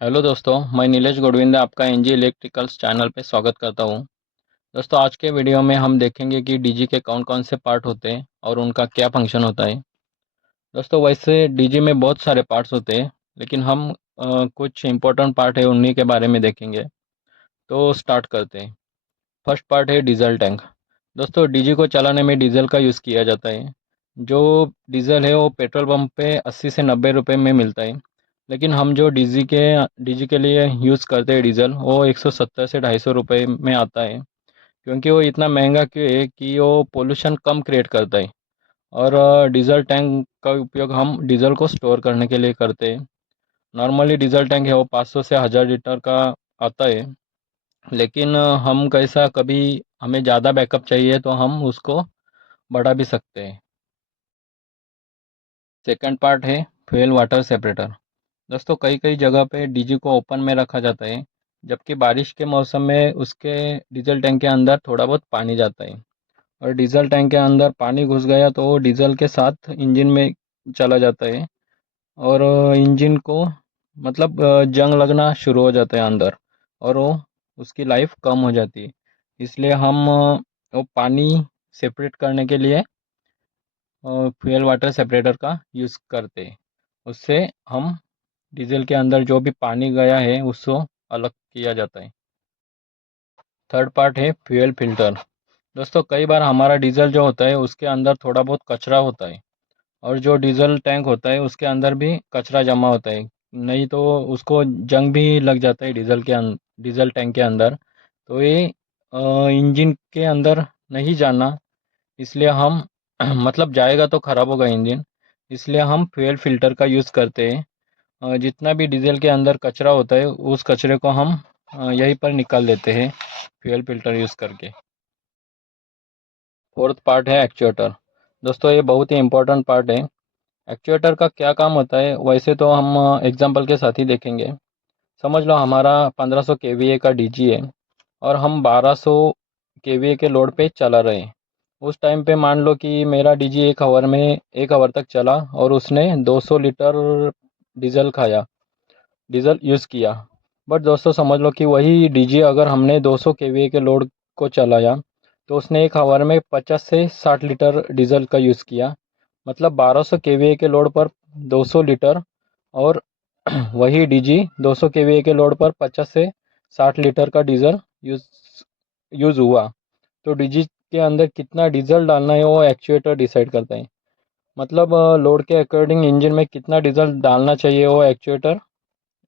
Hello दोस्तों, मैं नीलेश गोडविंदे आपका एनजी इलेक्ट्रिकल्स चैनल पे स्वागत करता हूँ। दोस्तों, आज के वीडियो में हम देखेंगे कि डीजी के कौन कौन से पार्ट होते हैं और उनका क्या फंक्शन होता है। दोस्तों, वैसे डीजी में बहुत सारे पार्ट्स होते हैं, लेकिन हम कुछ इम्पोर्टेंट पार्ट है उन्हीं के बारे में देखेंगे। तो स्टार्ट करते हैं। फर्स्ट पार्ट है डीजल टैंक। दोस्तों, डीजी को चलाने में डीजल का यूज़ किया जाता है। जो डीजल है वो पेट्रोल पंप पे 80 से 90 रुपए में मिलता है, लेकिन हम जो डीजी के लिए यूज़ करते हैं डीजल, वो 170 से 250 रुपए में आता है। क्योंकि वो इतना महंगा क्यों है कि वो पोल्यूशन कम क्रिएट करता है। और डीजल टैंक का उपयोग हम डीजल को स्टोर करने के लिए करते हैं। नॉर्मली डीजल टैंक है वो 500 से 1000 लीटर का आता है, लेकिन हम कैसा कभी हमें ज़्यादा बैकअप चाहिए तो हम उसको बढ़ा भी सकते हैं। सेकंड पार्ट है फ्यूल वाटर सेपरेटर। दोस्तों, कई कई जगह पे डीजी को ओपन में रखा जाता है, जबकि बारिश के मौसम में उसके डीजल टैंक के अंदर थोड़ा बहुत पानी जाता है। और डीजल टैंक के अंदर पानी घुस गया तो वो डीजल के साथ इंजन में चला जाता है। और इंजन को मतलब जंग लगना शुरू हो जाता है अंदर, और वो उसकी लाइफ कम हो जाती है। इसलिए हम वो पानी सेपरेट करने के लिए फ्यूल वाटर सेपरेटर का यूज़ करते हैं। उससे हम डीजल के अंदर जो भी पानी गया है उसको अलग किया जाता है। थर्ड पार्ट है फ्यूल फिल्टर। दोस्तों, कई बार हमारा डीजल जो होता है उसके अंदर थोड़ा बहुत कचरा होता है, और जो डीजल टैंक होता है उसके अंदर भी कचरा जमा होता है। नहीं तो उसको जंग भी लग जाता है डीजल टैंक के अंदर। तो ये इंजन के अंदर नहीं जाना, इसलिए हम मतलब जाएगा तो ख़राब होगा इंजन। इसलिए हम फ्यूल फिल्टर का यूज़ करते हैं। जितना भी डीजल के अंदर कचरा होता है उस कचरे को हम यहीं पर निकाल देते हैं फ्यूल फिल्टर यूज़ करके। फोर्थ पार्ट है एक्चुएटर। दोस्तों, ये बहुत ही इम्पोर्टेंट पार्ट है। एक्चुएटर का क्या काम होता है वैसे तो हम एग्जांपल के साथ ही देखेंगे। समझ लो हमारा 1500 केवीए का डीजी है, और हम 1200 केवीए के लोड पे चला रहे हैं। उस टाइम पे मान लो कि मेरा डीजी 1 आवर तक चला और उसने 200 लीटर डीजल खाया, डीजल यूज़ किया। बट दोस्तों, समझ लो कि वही डीजी अगर हमने 200 केवीए के लोड को चलाया तो उसने 1 आवर में 50 से 60 लीटर डीजल का यूज़ किया। मतलब 1200 केवीए के लोड पर 200 लीटर, और वही डीजी 200 केवीए के लोड पर 50 से 60 लीटर का डीजल यूज़ यूज़ हुआ। तो डीजी के अंदर कितना डीजल डालना है वो एक्चुएटर डिसाइड करता है। मतलब लोड के अकॉर्डिंग इंजन में कितना डीजल डालना चाहिए वो एक्चुएटर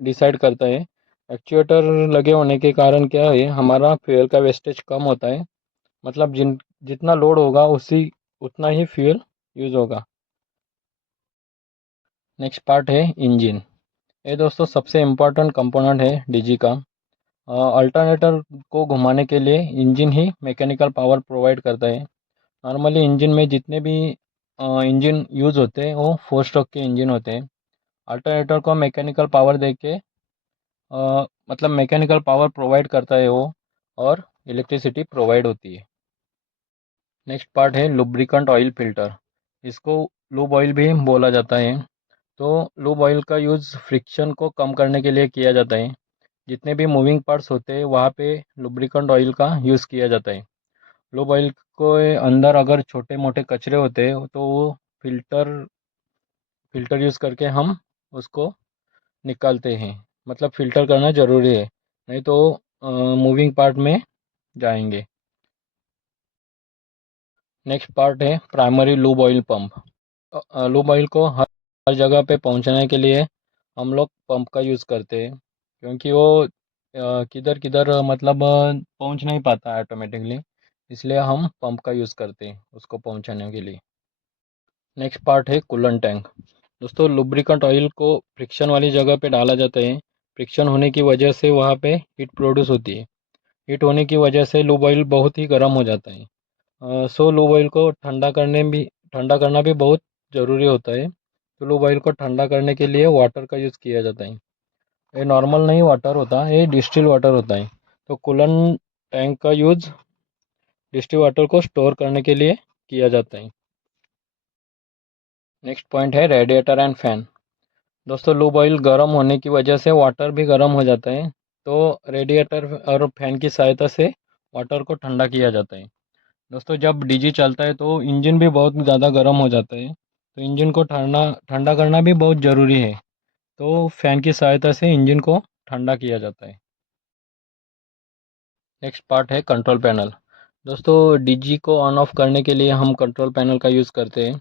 डिसाइड करता है। एक्चुएटर लगे होने के कारण क्या है, हमारा फ्यूल का वेस्टेज कम होता है। मतलब जितना लोड होगा उसी उतना ही फ्यूल यूज़ होगा। नेक्स्ट पार्ट है इंजन। ये दोस्तों सबसे इम्पोर्टेंट कंपोनेंट है डीजी का। अल्टरनेटर को घुमाने के लिए इंजन ही मैकेनिकल पावर प्रोवाइड करता है। नॉर्मली इंजन में जितने भी इंजन यूज़ होते हैं वो 4 स्ट्रोक के इंजन होते हैं। अल्टरनेटर को मैकेनिकल पावर दे के मतलब मैकेनिकल पावर प्रोवाइड करता है वो, और इलेक्ट्रिसिटी प्रोवाइड होती है। नेक्स्ट पार्ट है लुब्रिकेंट ऑयल फिल्टर। इसको लूब ऑयल भी बोला जाता है। तो लूब ऑयल का यूज़ फ्रिक्शन को कम करने के लिए किया जाता है। जितने भी मूविंग पार्ट्स होते हैं वहाँ पे लुब्रिकेंट ऑयल का यूज़ किया जाता है। लूब ऑयल को अंदर अगर छोटे मोटे कचरे होते हैं तो वो फिल्टर फिल्टर यूज़ करके हम उसको निकालते हैं। मतलब फ़िल्टर करना ज़रूरी है, नहीं तो मूविंग पार्ट में जाएंगे। नेक्स्ट पार्ट है primary lube oil pump. Lube oil को हर जगह पे पहुंचाने के लिए हम लोग पंप का यूज़ करते हैं, क्योंकि वो किधर किधर मतलब पहुंच नहीं पाता ऑटोमेटिकली। इसलिए हम पंप का यूज़ करते हैं उसको पहुंचाने के लिए। नेक्स्ट पार्ट है कूलेंट टैंक। दोस्तों, लुब्रिकेंट ऑयल को फ्रिक्शन वाली जगह पे डाला जाता है। फ्रिक्शन होने की वजह से वहाँ पे हीट प्रोड्यूस होती है। हीट होने की वजह से लूब ऑयल बहुत ही गर्म हो जाता है। सो लूब ऑयल को ठंडा करना भी बहुत ज़रूरी होता है। तो लूब ऑयल को ठंडा करने के लिए वाटर का यूज़ किया जाता है। ये नॉर्मल नहीं वाटर होता, ये डिस्टिल वाटर होता है। तो कूलेंट टैंक का यूज़ डिस्टिल वाटर को स्टोर करने के लिए किया जाता है। नेक्स्ट पॉइंट है रेडिएटर एंड फैन। दोस्तों लूब ऑयल गर्म होने की वजह से वाटर भी गर्म हो जाता है, तो रेडिएटर और फैन की सहायता से वाटर को ठंडा किया जाता है। दोस्तों जब डीजी चलता है तो इंजन भी बहुत ज़्यादा गर्म हो जाता है, तो इंजन को ठंडा ठंडा करना भी बहुत ज़रूरी है। तो फैन की सहायता से इंजन को ठंडा किया जाता है। नेक्स्ट पार्ट है कंट्रोल पैनल। दोस्तों डीजी को ऑन ऑफ करने के लिए हम कंट्रोल पैनल का यूज़ करते हैं।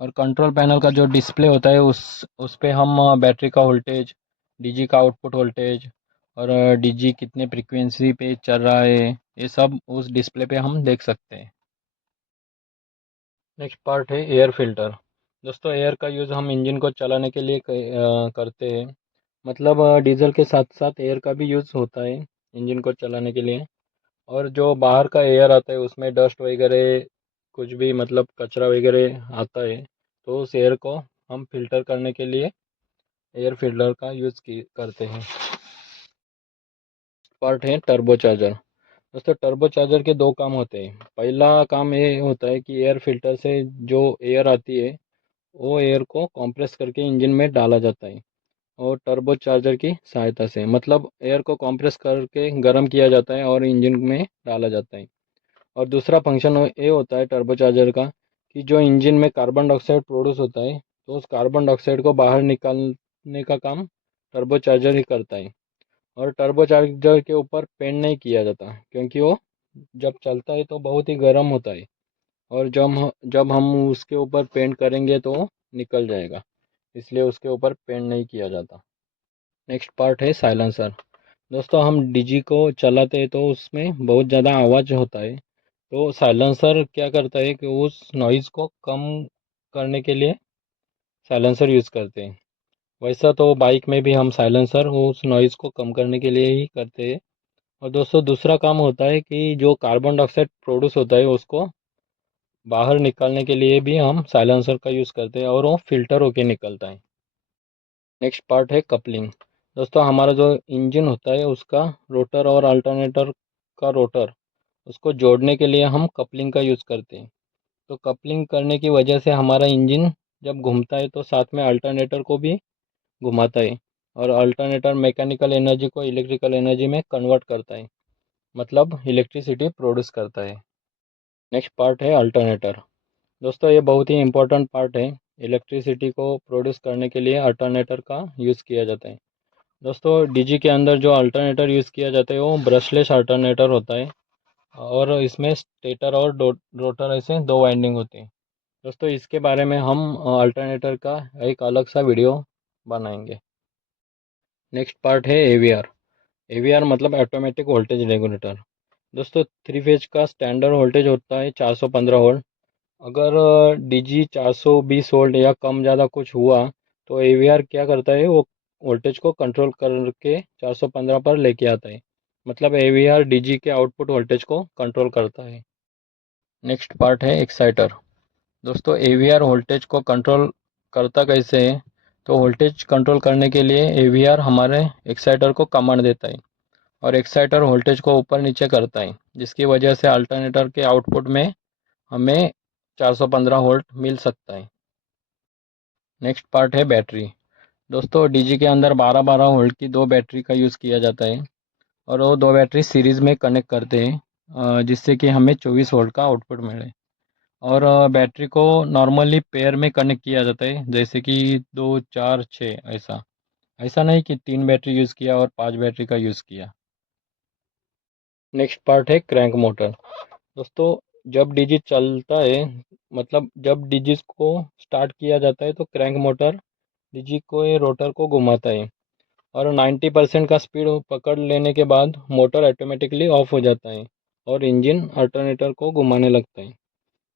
और कंट्रोल पैनल का जो डिस्प्ले होता है उस पे हम बैटरी का वोल्टेज, डीजी का आउटपुट वोल्टेज और डीजी कितने फ्रीक्वेंसी पे चल रहा है, ये सब उस डिस्प्ले पे हम देख सकते हैं। नेक्स्ट पार्ट है एयर फिल्टर। दोस्तों एयर का यूज़ हम इंजन को चलाने के लिए करते हैं। मतलब डीजल के साथ साथ एयर का भी यूज़ होता है इंजन को चलाने के लिए। और जो बाहर का एयर आता है उसमें डस्ट वगैरह कुछ भी मतलब कचरा वगैरह आता है, तो उस एयर को हम फिल्टर करने के लिए एयर फिल्टर का यूज़ करते हैं। पार्ट है टर्बो चार्जर। दोस्तों टर्बो चार्जर के दो काम होते हैं। पहला काम ये होता है कि एयर फिल्टर से जो एयर आती है वो एयर को कंप्रेस करके इंजन में डाला जाता है। और टर्बो चार्जर की सहायता से मतलब एयर को कंप्रेस करके गर्म किया जाता है और इंजन में डाला जाता है। और दूसरा फंक्शन ये होता है टर्बो चार्जर का कि जो इंजन में कार्बन डाइऑक्साइड प्रोड्यूस होता है, तो उस कार्बन डाइऑक्साइड को बाहर निकालने का काम टर्बो चार्जर ही करता है। और टर्बो चार्जर के ऊपर पेंट नहीं किया जाता क्योंकि वो जब चलता है तो बहुत ही गर्म होता है, और जब हम उसके ऊपर पेंट करेंगे तो वो निकल जाएगा, इसलिए उसके ऊपर पेंट नहीं किया जाता। नेक्स्ट पार्ट है साइलेंसर। दोस्तों हम डीजी को चलाते हैं तो उसमें बहुत ज़्यादा आवाज़ होता है, तो साइलेंसर क्या करता है कि उस नॉइज़ को कम करने के लिए साइलेंसर यूज़ करते हैं। वैसा तो बाइक में भी हम साइलेंसर उस नॉइज़ को कम करने के लिए ही करते हैं। और दोस्तों दूसरा काम होता है कि जो कार्बन डाइऑक्साइड प्रोड्यूस होता है उसको बाहर निकालने के लिए भी हम साइलेंसर का यूज़ करते हैं और वो फिल्टर होके निकलता है। नेक्स्ट पार्ट है कपलिंग। दोस्तों हमारा जो इंजन होता है उसका रोटर और अल्टरनेटर का रोटर, उसको जोड़ने के लिए हम कपलिंग का यूज़ करते हैं। तो कपलिंग करने की वजह से हमारा इंजन जब घूमता है तो साथ में अल्टरनेटर को भी घुमाता है, और अल्टरनेटर मैकेनिकल एनर्जी को इलेक्ट्रिकल एनर्जी में कन्वर्ट करता है, मतलब इलेक्ट्रिसिटी प्रोड्यूस करता है। नेक्स्ट पार्ट है अल्टरनेटर। दोस्तों ये बहुत ही इंपॉर्टेंट पार्ट है। इलेक्ट्रिसिटी को प्रोड्यूस करने के लिए अल्टरनेटर का यूज़ किया जाता है। दोस्तों डीजी के अंदर जो अल्टरनेटर यूज़ किया जाता है वो ब्रशलेस अल्टरनेटर होता है, और इसमें स्टेटर और रोटर ऐसे दो वाइंडिंग होती है। दोस्तों इसके बारे में हम अल्टरनेटर का एक अलग सा वीडियो बनाएंगे। नेक्स्ट पार्ट है एवीआर। एवीआर मतलब ऑटोमेटिक वोल्टेज रेगुलेटर। दोस्तों थ्री फेज का स्टैंडर्ड वोल्टेज होता है 415 वोल्ट। अगर डीजी 420 वोल्ट या कम ज़्यादा कुछ हुआ तो एवीआर क्या करता है, वो वोल्टेज को कंट्रोल करके 415 पर लेके आता है। मतलब एवीआर डीजी के आउटपुट वोल्टेज को कंट्रोल करता है। नेक्स्ट पार्ट है एक्साइटर। दोस्तों एवीआर वोल्टेज को कंट्रोल करता कैसे है, तो वोल्टेज कंट्रोल करने के लिए एवीआर हमारे एक्साइटर को कमांड देता है, और एक्साइटर वोल्टेज को ऊपर नीचे करता है, जिसकी वजह से अल्टरनेटर के आउटपुट में हमें 415 वोल्ट मिल सकता है। नेक्स्ट पार्ट है बैटरी। दोस्तों डीजी के अंदर 12-12 वोल्ट की दो बैटरी का यूज़ किया जाता है, और वो दो बैटरी सीरीज़ में कनेक्ट करते हैं, जिससे कि हमें 24 वोल्ट का आउटपुट मिले। और बैटरी को नॉर्मली पेयर में कनेक्ट किया जाता है, जैसे कि 2 4 6 ऐसा। ऐसा नहीं कि 3 बैटरी यूज़ किया और 5 बैटरी का यूज़ किया। नेक्स्ट पार्ट है क्रैंक मोटर। दोस्तों जब डीजी चलता है, मतलब जब डीजी को स्टार्ट किया जाता है तो क्रैंक मोटर डीजी को रोटर को घुमाता है, और 90% का स्पीड पकड़ लेने के बाद मोटर ऑटोमेटिकली ऑफ हो जाता है और इंजन अल्टरनेटर को घुमाने लगता है।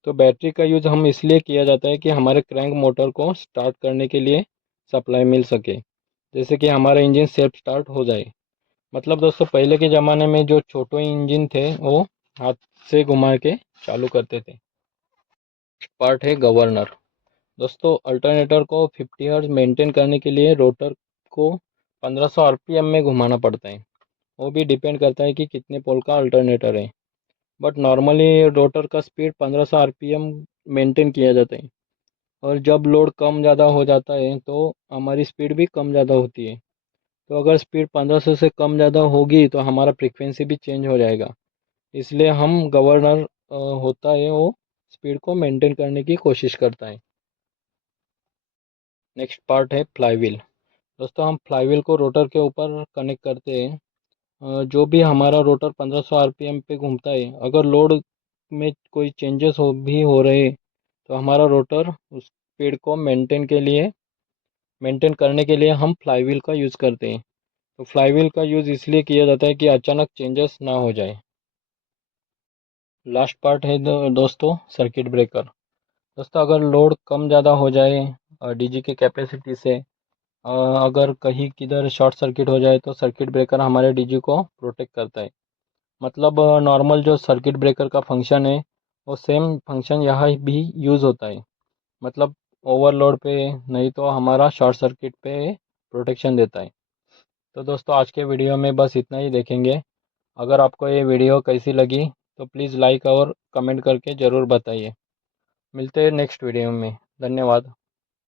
तो बैटरी का यूज़ हम इसलिए किया जाता है कि हमारे क्रैंक मोटर को स्टार्ट करने के लिए सप्लाई मिल सके, जैसे कि हमारा इंजन सेल्फ स्टार्ट हो जाए। मतलब दोस्तों पहले के ज़माने में जो छोटे इंजन थे वो हाथ से घुमा के चालू करते थे। पार्ट है गवर्नर। दोस्तों अल्टरनेटर को 50 हर्ट्ज मेंटेन करने के लिए रोटर को 1500 आरपीएम में घुमाना पड़ता है। वो भी डिपेंड करता है कि कितने पोल का अल्टरनेटर है, बट नॉर्मली रोटर का स्पीड 1500 आरपीएम मेंटेन किया जाता है। और जब लोड कम ज़्यादा हो जाता है तो हमारी स्पीड भी कम ज़्यादा होती है। तो अगर स्पीड 1500 से कम ज़्यादा होगी तो हमारा फ्रीक्वेंसी भी चेंज हो जाएगा। इसलिए हम गवर्नर होता है वो स्पीड को मेंटेन करने की कोशिश करता है। नेक्स्ट पार्ट है फ्लाईव्हील। दोस्तों हम फ्लाईव्हील को रोटर के ऊपर कनेक्ट करते हैं। जो भी हमारा रोटर 1500 आरपीएम पे घूमता है, अगर लोड में कोई चेंजेस हो रहे तो हमारा रोटर उस स्पीड को मेंटेन करने के लिए हम फ्लाईव्हील का यूज़ करते हैं। तो फ्लाईव्हील का यूज़ इसलिए किया जाता है कि अचानक चेंजेस ना हो जाए। लास्ट पार्ट है दोस्तों सर्किट ब्रेकर। दोस्तों अगर लोड कम ज़्यादा हो जाए डीजी की कैपेसिटी से, अगर कहीं किधर शॉर्ट सर्किट हो जाए तो सर्किट ब्रेकर हमारे डीजी को प्रोटेक्ट करता है। मतलब नॉर्मल जो सर्किट ब्रेकर का फंक्शन है वो सेम फंक्शन यहाँ भी यूज़ होता है। मतलब ओवरलोड पे नहीं तो हमारा शॉर्ट सर्किट पे प्रोटेक्शन देता है। तो दोस्तों आज के वीडियो में बस इतना ही देखेंगे। अगर आपको ये वीडियो कैसी लगी तो प्लीज़ लाइक और कमेंट करके ज़रूर बताइए। मिलते हैं नेक्स्ट वीडियो में। धन्यवाद।